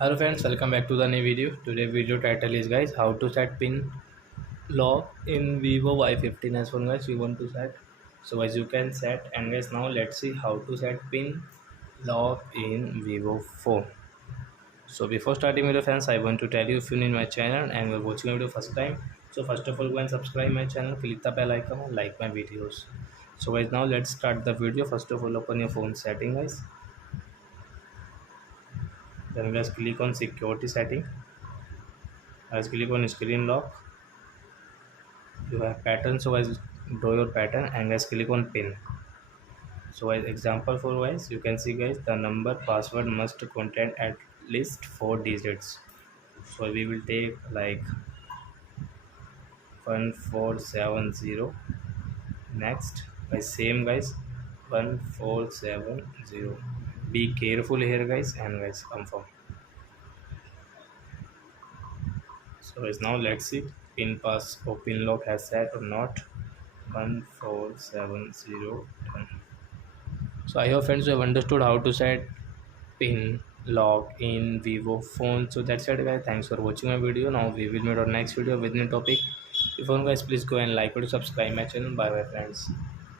Hello friends, welcome back to the new video. Today video title is guys how to set pin lock in Vivo Y15 as well guys we want to set. So as you can set and guys now let's see how to set pin lock in Vivo phone. So before starting video friends, I want to tell you if you're new in my channel and you're watching my video first time. So first of all go and subscribe my channel, click the bell icon and like my videos. So guys now let's start the video. First of all open your phone setting guys. Then guys click on security setting. Guys click on screen lock. You have pattern, so guys draw your pattern and guys click on pin. So as example for guys you can see guys the number password must contain at least 4 digits. So we will take like 1470. Next guys same guys 1470. Be careful here guys and guys confirm. So guys now let's see pin pass or pin lock has set or not. 1470 done. So I hope friends you have understood how to set pin lock in Vivo phone. So that's it guys, thanks for watching my video. Now we will meet on next video with new topic. If you want guys please go and like or subscribe my channel. Bye bye friends.